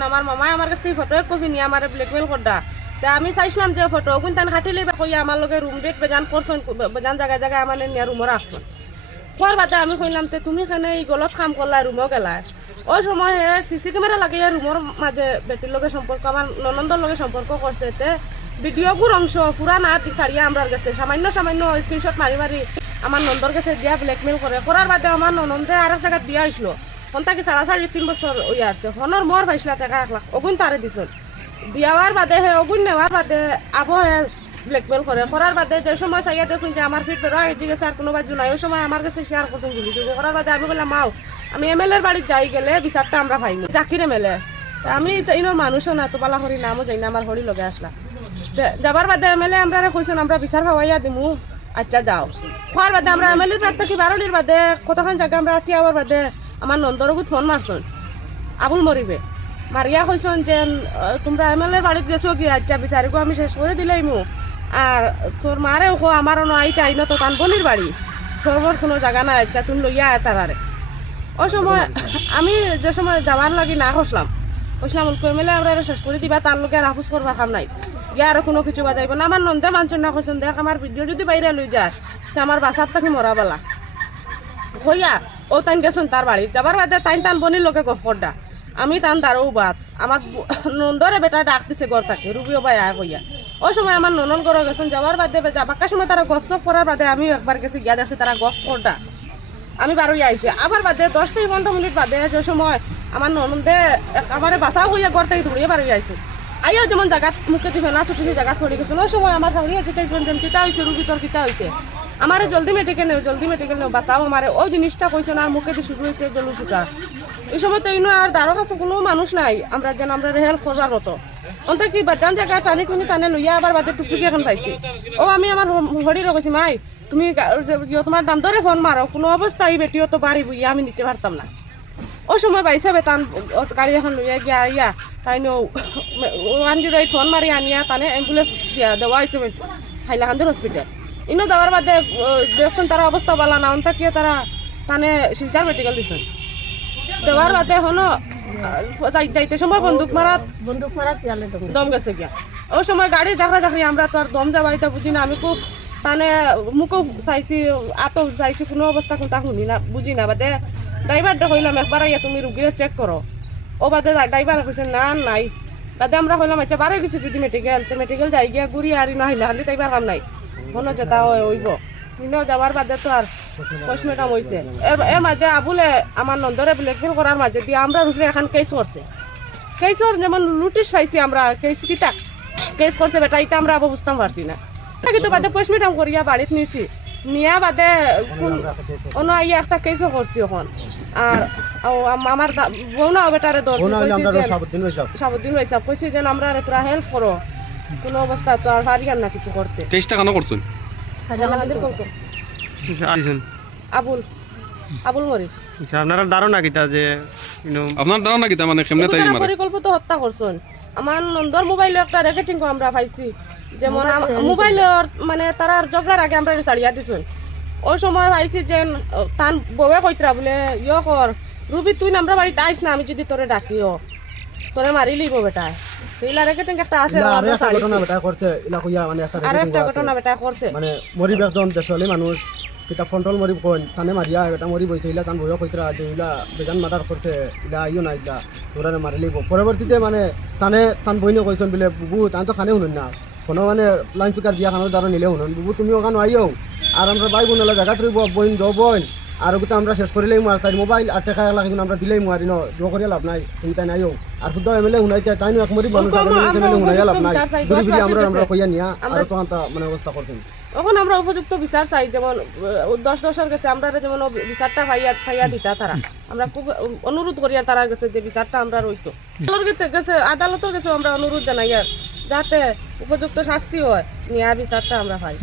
যেন আমার মামাই আমার কাছে ফটো এক কপি নিয়ে আমার ব্ল্যাকমেল করডা। তা আমি চাইছিলাম যে ফটো ওগুন তান খাটিলেই বা কইয়া আমার লগে রুম রেট বেজান করছেন, বেজান জায়গায় জায়গায় আমার নিয়ে রুমও রাখছেন। খোয়ার বাদে আমি কইলাম তে তুমি কেন এই গলত কাম করলা, রুমও গেলা। ওই সময় সিসি ক্যামেরা লাগিয়ে রুমের মাঝে বেটির লগে সম্পর্ক, আমার ননন্দর লগে সম্পর্ক করছে। তে ভিডিওগুর অংশ পুরা না ছাড়িয়া আমরা গেছে সামান্য সামান্য স্ক্রিনশট মারি মারি আমার নন্দর কাছে দিয়া ব্ল্যাকমেল করে। করার বাদে আমার ননন্দে আর এক জায়গায় দিয়া আসলো। হন তাকে 3.5 বছর ওই আসছে। হনর মর পাইছিলা টাকা 1 লাখ অগুন তারে দিছিল। দিয়ার বাদে হে অগুন নেওয়ার বাদে আবো হে ব্ল্যাকমেল করে। করার বাদে যে সময় চাইয়া দেখুন যে আমার ফিট বেরো হয়ে গেছে আর কোনো বাজু নাই, ওই সময় আমার কাছে শেয়ার করছেন জিনিস। করার বাদে আমি বললাম মাও আমি এমএলএর বাড়ি যাই গেলে বিচারটা আমরা পাইনি, জাকির এমএলএ। আমি ইনোর মানুষও না তো বালা হরি নামও যাই না, আমার হরি লগে আসলা। যাবার বাদে এমএলএ আমরা কইছেন আমরা বিচার পাওয়াইয়া দিমু, আচ্ছা যাও। হওয়ার বাদে আমরা এমএলএর বাদ থেকে 12 বাদে কতক্ষণ জায়গা আমরা টিয়াবার বাদে আমার নন্দরগুত ফোন মারছেন আবুল মরিবে। মারিয়া কইছেন যে তোমরা এমএলএর বাড়িতে গেছো কি, আচ্ছা বিচারিগো আমি শেষ করে দিলাই মু। আর তোর মারে ওখো আমারও আইতে আইন তো তান বনির বাড়ি, তোর কোনো জায়গা নাই, আচ্ছা তুমি লইয়া তারারে। ওই সময় আমি যে সময় যাওয়ার লাগি না কইসলাম এমএলএ আমরা শেষ করে দিবা, তার লোকে আর আফুস করবার কাম নাই, গিয়ে আরো কোনো কিছু বাজাইব না। আমার নন্দে মানছেন না, কইছেন দেখ আমার ভিডিও যদি বাইরে লই যায় সে আমার বাসার তাকে মরা বেলা হইয়া ও তাইন গেছেন তার বাড়ি। যাবার বাদে তাইন টান বনির লোকে গফ করডা। আমি টান দাঁড়ো বাদ আমার নন্দরে বেটা ডাক দিছে ঘর থাকে রুবিও ভাই আয় হইয়া। ওই সময় আমার ননন ঘর গেছেন। যাবার বাদে যাবাকার সময় তারা গফ সফ করার বাদে আমি একবার গেছি, গিয়া দেখছি তারা গফ করডা। আমি বারোই আইছি। আবার বাদে 10-15 মিনিট বাদে যে সময় আমার ননন্দে আমার বাসাও হইয়া ঘর থেকে দৌড়িয়ে বারোই আইছি। আইও যেমন জায়গা মুখে দিবে না ছুটি জায়গা থরি গেছিল। ওই সময় আমার হাওড়িয়া জিজ্ঞাসবেন যেন কিতা হয়েছে, রুগী তোর কিতা হয়েছে, আমার জলদি মেডিকেল নেও বাঁচাও আমার। ওই জিনিসটা কইছে না, আর মুখে দিয়ে শুরু হয়েছে জলু চুটা। এই সময় তো ইনো আর দাঁড়ো কাছে কোনো মানুষ নাই আমরা যেন আমরা হেল্প করবার মতো। অন্ত কি বাদান জায়গায় টানি টুনি টানে লইয়া আবার বাদে টুকটুকি এখন পাইছি। ও আমি আমার হরি কইছি মাই তুমি তোমার দাম ধরে ফোন মারো, কোনো অবস্থায় বেটিও তো বাড়ি বুঝিয়ে আমি নিতে পারতাম না। ওই সময় বাইসা বেতান গাড়ি এখন লইয়া গিয়া ইয়া তাই 108 ফোন মারি আনিয়া তানে অ্যাম্বুলেন্স দিয়া দেওয়া হয়েছে হাইলাকান্দির হসপিটাল। ইনো দেওয়ার বাদে দেখছেন তারা অবস্থা বালা না, অন থাকিয়ে তারা তানে শিলচার মেডিকেল দিছেন। দেওয়ার বাদে হনো যাইতে সময় বন্দুক মারা দম গেছে গিয়া। ওই সময় গাড়ি চাকরি আমরা তো আর দম যাবাইতা বুঝি না। আমি খুব তানে মুখও চাইছি, আতো চাইছি, কোনো অবস্থা কোনটা শুনি না বুঝি না। বাদে ড্রাইভারটা কইলাম একবার আইয়া তুমি রুগীরে চেক করো। ও বাদে ড্রাইভার কইছে না নাই। বাদে আমরা কইলাম আচ্ছা বারে গেছি যদি মেডিকেল যাই গিয়া ঘুরি আর না হইলে হালি তাইবার কাম নাই, কোনো যেটা হইব। কিন্তু যাওয়ার বাদে তো আর পোস্টমর্টম হয়েছে। এর মাঝে আবুলে আমার নন্দরে ব্ল্যাকমেল করার মাঝে দিয়ে আমরা রুফে এখন কেস করছে। কেসর যেমন নোটিশ পাইছি আমরা, কেস করছে বেটা, এটা আমরা আবার বুঝতাম পারছি না। কিন্তু বাদে পোস্টমর্টম করিয়া বাড়িতে নিয়েছি, নিয়া বাদে অন্য আইয়া একটা কেসও করছি এখন। আর আমার বউনা বেটারে সাবুদ্দিন হয়েছে কইছি যে আমরা পুরা হেল্প করো, কোনো অবস্থা তো আর পারি না কিছু করতে। চেষ্টা কেন করছেন? আবুল মরি। আপনার ধারণা কিতা যে আপনার ধারণা কিতা মানে কেমনে তাই মারে পরিকল্পিত হত্যা করছেন। আমার নন্দর মোবাইলে একটা রেকর্ডিং আমরা পাইছি, যেমন মোবাইলের মানে তারার ঝগড়ার আগে আমরা ছাড়িয়া দিছেন। ওই সময় পাইছি যে তান বউয়ে কইতরা বলে কর রুবি তুই আমরা বাড়িতে আইস না, আমি যদি তোরে ডাকিও তোরে মারি লিব বেটা। ইলা রেকর্ডিং একটা আছে, আর একটা ঘটনা বেটা করছে, ইলা কইয়া মানে একটা ঘটনা বেটা করছে। মানে মরিব একজন দেশলে মানুষ কিতা ফন্টল মরিব কোন তানে মারিয়া এটা মরি বইছে, ইলা তান বউয়ে কইতরা যে ইলা বেজান মার্ডার করছে, ইলা আইও না, ইলা তোরারে মারি লিব। পরবর্তীতে মানে তান বইনে কইছেন বলে বুবু তান তো খানে শুনুন না, কোনো মানে লাইন স্পিকার দিয়া খানোর দ্বারা নিলে শুনুন বুবু তুমি ওখানে আইও আর আমরা বাই বোনলা জায়গা তুই বইন দ বইন আর ওগুলো আমরা শেষ করিলেই মার তাই মোবাইল আর টাকা লাগে আমরা দিলেই মারি ন দ করিয়া লাভ নাই, তুমি তাই নাইও আর শুদ্ধ এমএলএ শুনাইতে তাই এক মরি মানুষ শুনাইয়া লাভ নাই। আমরা কইয়া নিয়া আর তো মানে অবস্থা করছেন। এখন আমরা উপযুক্ত বিচার চাই, যেমন 10 গেছে আমরা যেমন বিচারটা পাইয়া দিতা তারা, আমরা খুব অনুরোধ করি আর তারা গেছে যে বিচারটা আমরা রইতো গেছে আদালতের গেছে আমরা অনুরোধ জানাই আর যাতে উপযুক্ত শাস্তি হয়, নিয়া বিচারটা আমরা পাই।